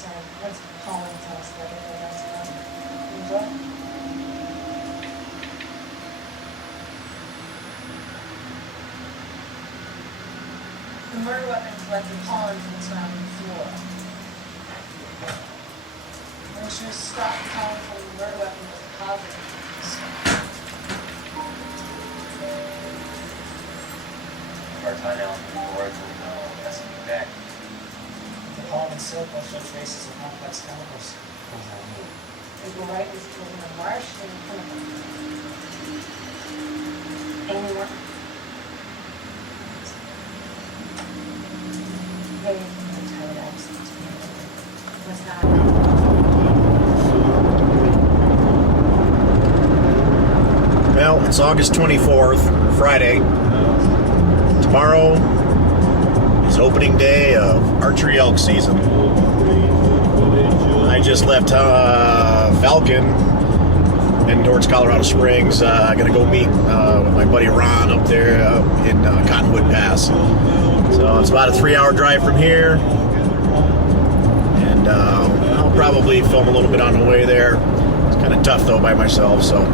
sorry, what's Colin tell us about it? That's what? The murder weapon collected pollen from the surrounding flora. Researchers stopped pollen from the murder weapon was the cause of the Martinelli boards and SMU back. The pollen and silk will show traces of complex chemicals. They go right into the marsh and chemical. Any more? Hey, I'm tired of absence. What's that? Well, it's August 24th, Friday. Tomorrow is opening day of Archery Elk season. I just left Falcon and towards Colorado Springs. I'm going to go meet with my buddy Ron up there in Cottonwood Pass. So it's about a 3-hour drive from here. And I'll probably film a little bit on the way there. It's kind of tough though by myself. So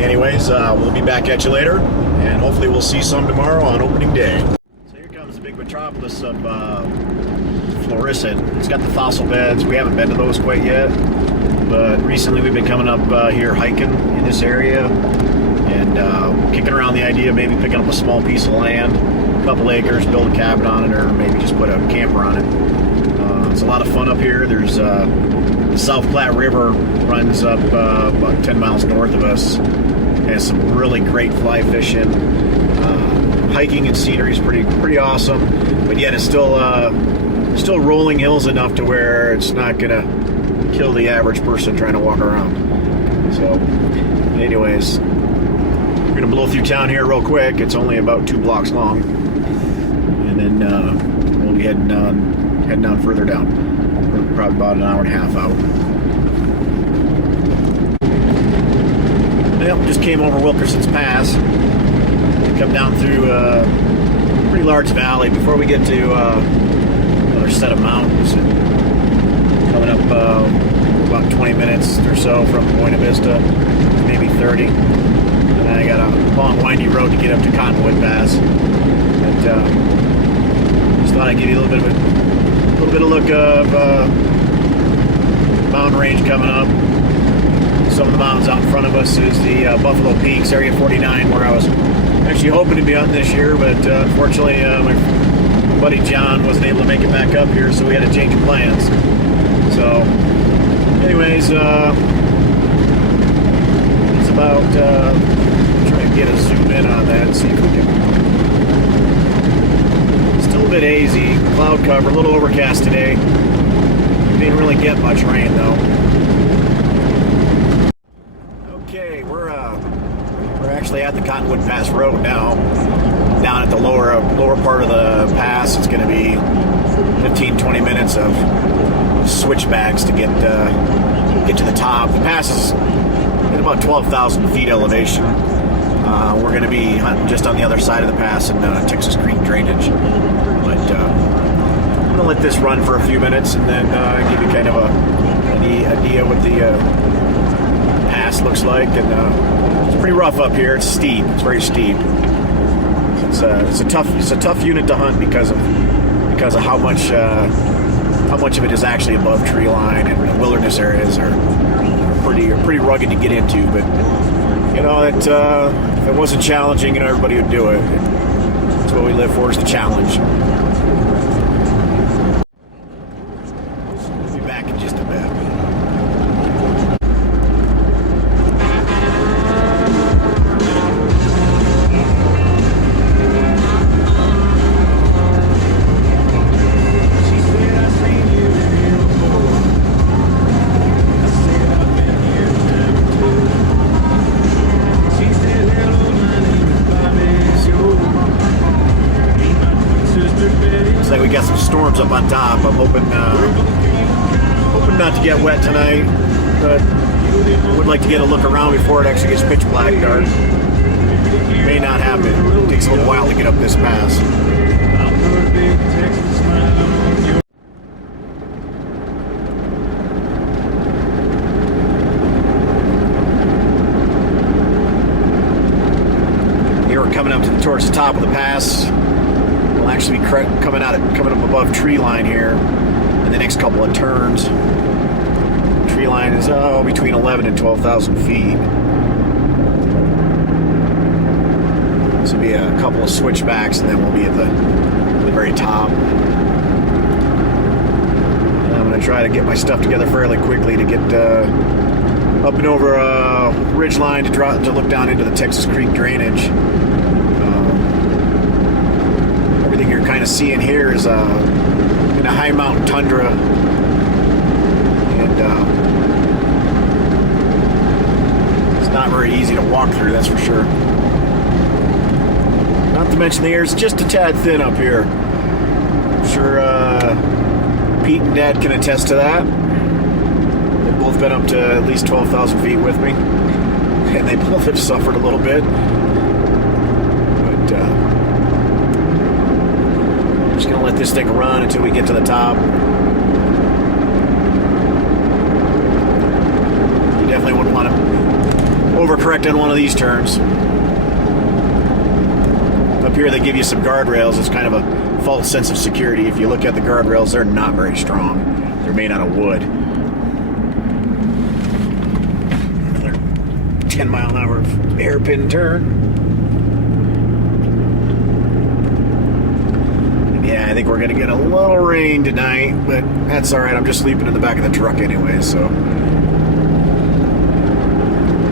anyways, we'll be back at you later. And hopefully we'll see some tomorrow on opening day. So here comes the big metropolis of Florissant. It's got the fossil beds. We haven't been to those quite yet. But recently we've been coming up here hiking in this area. And kicking around the idea of maybe picking up a small piece of land, a couple acres, build a cabin on it, or maybe just put a camper on it. It's a lot of fun up here. There's the South Platte River runs up about 10 miles north of us. Has some really great fly fishing. Hiking and scenery is pretty awesome, but yet it's still rolling hills enough to where it's not gonna kill the average person trying to walk around. So, anyways, we're gonna blow through town here real quick. It's only about 2 blocks long, and then we'll be heading down further down. We're probably about an hour and a half out. Well, just came over Wilkerson's Pass. Come down through a pretty large valley before we get to another set of mountains. Coming up about 20 minutes or so from Buena Vista, maybe 30. And I got a long, windy road to get up to Cottonwood Pass. But just thought I'd give you a little bit of a look of mountain range coming up. Some of the mountains out in front of us is the Buffalo Peaks, Area 49, where I was actually hoping to be hunting this year, but unfortunately my buddy John wasn't able to make it back up here, so we had to change plans. So, anyways, it's about, try and get a zoom in on that and see if we can. Still a bit hazy, cloud cover, a little overcast today. Didn't really get much rain though. Okay, we're actually at the Cottonwood Pass Road now. Down at the lower part of the pass, it's going to be 15-20 minutes of switchbacks to get to the top. The pass is at about 12,000 feet elevation. We're going to be hunting just on the other side of the pass in Texas Creek drainage. But I'm going to let this run for a few minutes and then give you kind of an idea what the pass looks like. And it's pretty rough up here. It's steep. It's very steep. It's a tough unit to hunt because of how much of it is actually above tree line, and the wilderness areas are pretty rugged to get into. But you know, if it wasn't challenging, everybody would do it. That's what we live for, is the challenge. We'll be back in just a bit. We got some storms up on top. I'm hoping not to get wet tonight, but I would like to get a look around before it actually gets pitch black dark. May not happen. It takes a little while to get up this pass. towards the top of the pass. We'll actually be coming up above tree line here in the next couple of turns. Tree line is between 11 and 12,000 feet. This will be a couple of switchbacks, and then we'll be at the very top. And I'm going to try to get my stuff together fairly quickly to get up and over a ridge line to look down into the Texas Creek drainage. Everything you're kind of seeing here is in a high mountain tundra, and it's not very easy to walk through, that's for sure. Not to mention the air's just a tad thin up here. I'm sure Pete and Dad can attest to that. They've both been up to at least 12,000 feet with me, and they both have suffered a little bit. But I'm just going to let this thing run until we get to the top. You definitely wouldn't want to overcorrect on one of these turns. Up here they give you some guardrails. It's kind of a false sense of security. If you look at the guardrails, they're not very strong. They're made out of wood. Another 10-mile-an-hour hairpin turn. And yeah, I think we're going to get a little rain tonight, but that's all right. I'm just sleeping in the back of the truck anyway, so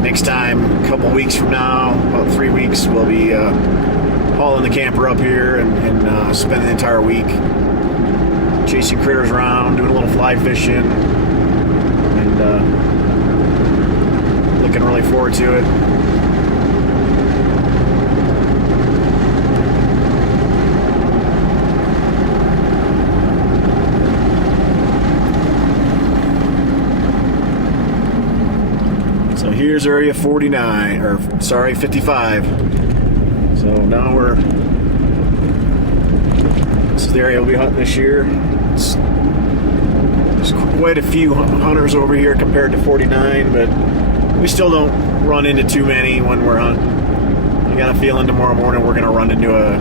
next time, a couple weeks from now, about 3 weeks, we'll be hauling the camper up here and spending the entire week chasing critters around, doing a little fly fishing, and looking really forward to it. So here's area 49, or sorry, 55. So now this is the area we'll be hunting this year. There's quite a few hunters over here compared to 49, but we still don't run into too many when we're hunting. I got a feeling tomorrow morning we're going to run into a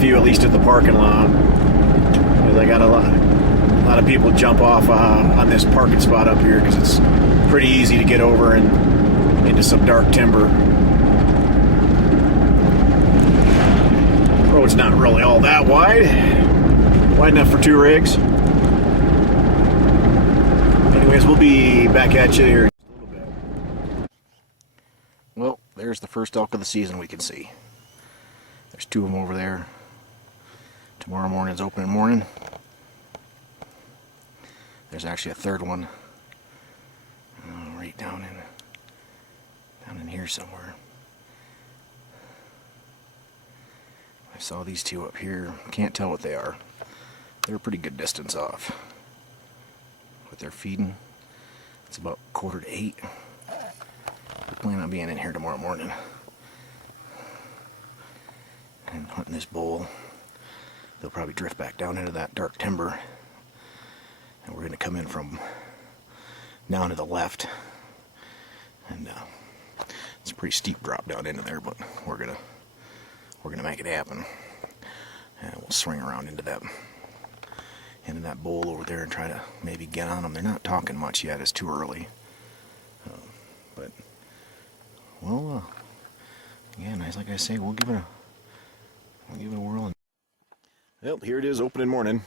few, at least at the parking lot. Because I got a lot of people jump off on this parking spot up here because it's pretty easy to get over and into some dark timber. Road's not really all that wide enough for 2 rigs. Anyways, we'll be back at you here in just a little bit. Well, there's the first elk of the season we can see. There's 2 of them over there. Tomorrow morning's opening morning. There's actually a 3rd one right down in here somewhere. I saw these 2 up here. Can't tell what they are. They're a pretty good distance off. But they're feeding. It's about 7:45. We plan on being in here tomorrow morning and hunting this bull. They'll probably drift back down into that dark timber, and we're going to come in from down to the left. And it's a pretty steep drop down into there, but we're gonna make it happen, and we'll swing around into that bowl over there and try to maybe get on them. They're not talking much yet. It's too early, but well, again, like I say, we'll give it a whirl. Yep, here it is, opening morning.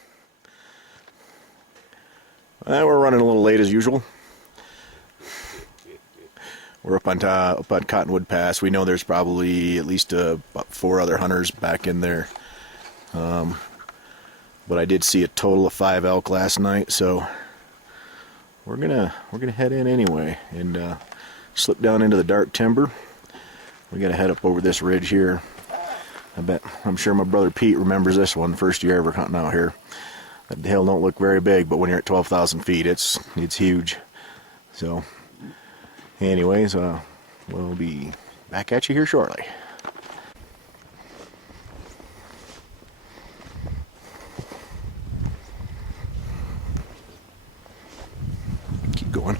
We're running a little late as usual. We're up on Cottonwood Pass. We know there's probably at least about 4 other hunters back in there. But I did see a total of 5 elk last night, so we're gonna head in anyway and slip down into the dark timber. We gotta head up over this ridge here. I'm sure my brother Pete remembers this one, first year ever hunting out here. That hill don't look very big, but when you're at 12,000 feet, it's huge. So, anyways, we'll be back at you here shortly. Keep going.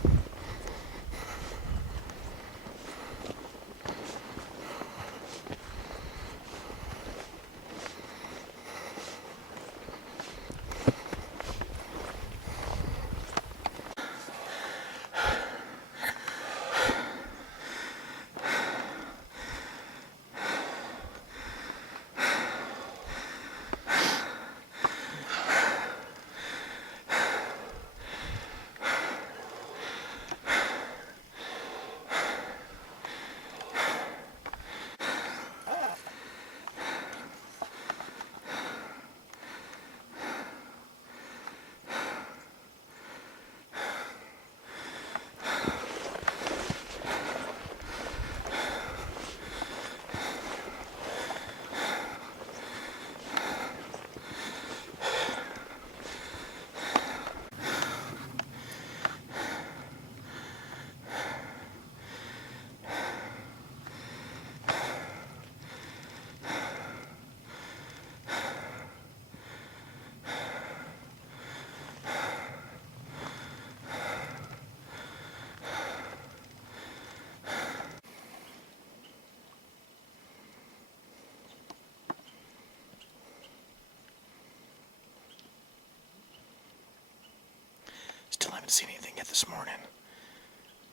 haven't seen anything yet this morning.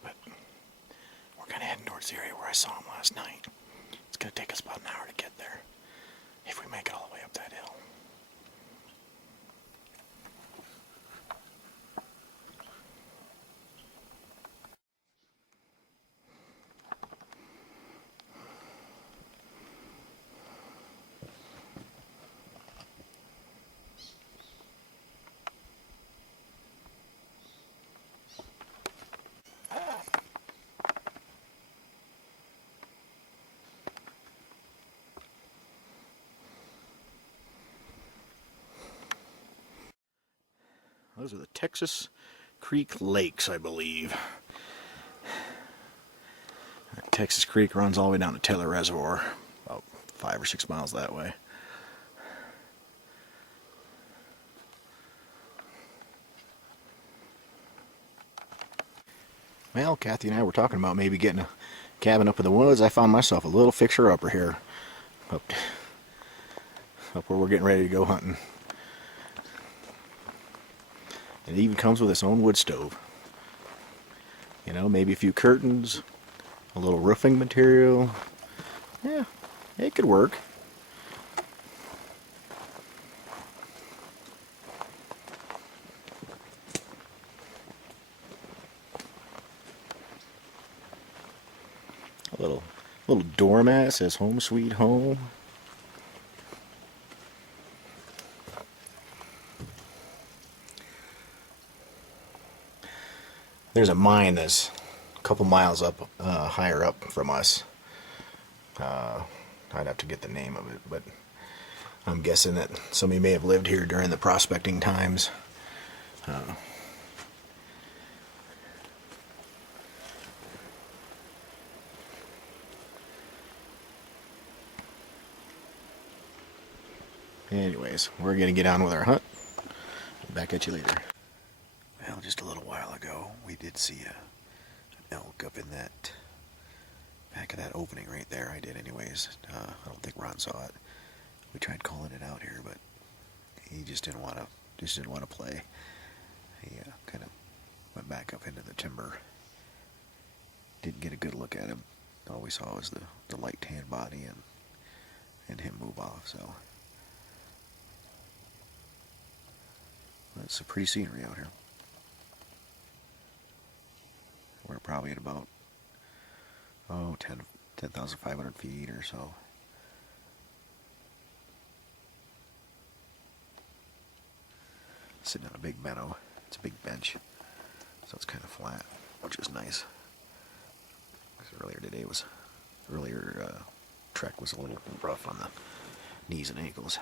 But we're kind of heading towards the area where I saw him last night. It's going to take us about an hour to get there, if we make it all the way up that hill. Those are the Texas Creek Lakes, I believe. Texas Creek runs all the way down to Taylor Reservoir, about 5 or 6 miles that way. Well, Kathy and I were talking about maybe getting a cabin up in the woods. I found myself a little fixer-upper here, up where we're getting ready to go hunting. It even comes with its own wood stove. You know, maybe a few curtains, a little roofing material. Yeah, it could work. A little doormat says "Home Sweet Home." There's a mine that's a couple miles up, higher up from us. I'd have to get the name of it, but I'm guessing that somebody may have lived here during the prospecting times. Anyways, we're going to get on with our hunt. Back at you later. Well, just a little while ago, we did see an elk up in that back of that opening right there. I did, anyways. I don't think Ron saw it. We tried calling it out here, but he just didn't want to play. He kind of went back up into the timber. Didn't get a good look at him. All we saw was the light tan body and him move off. So that's a pretty scenery out here. We're probably at about 10,500 feet or so. Sitting on a big meadow. It's a big bench, so it's kind of flat, which is nice. Earlier trek was a little rough on the knees and ankles.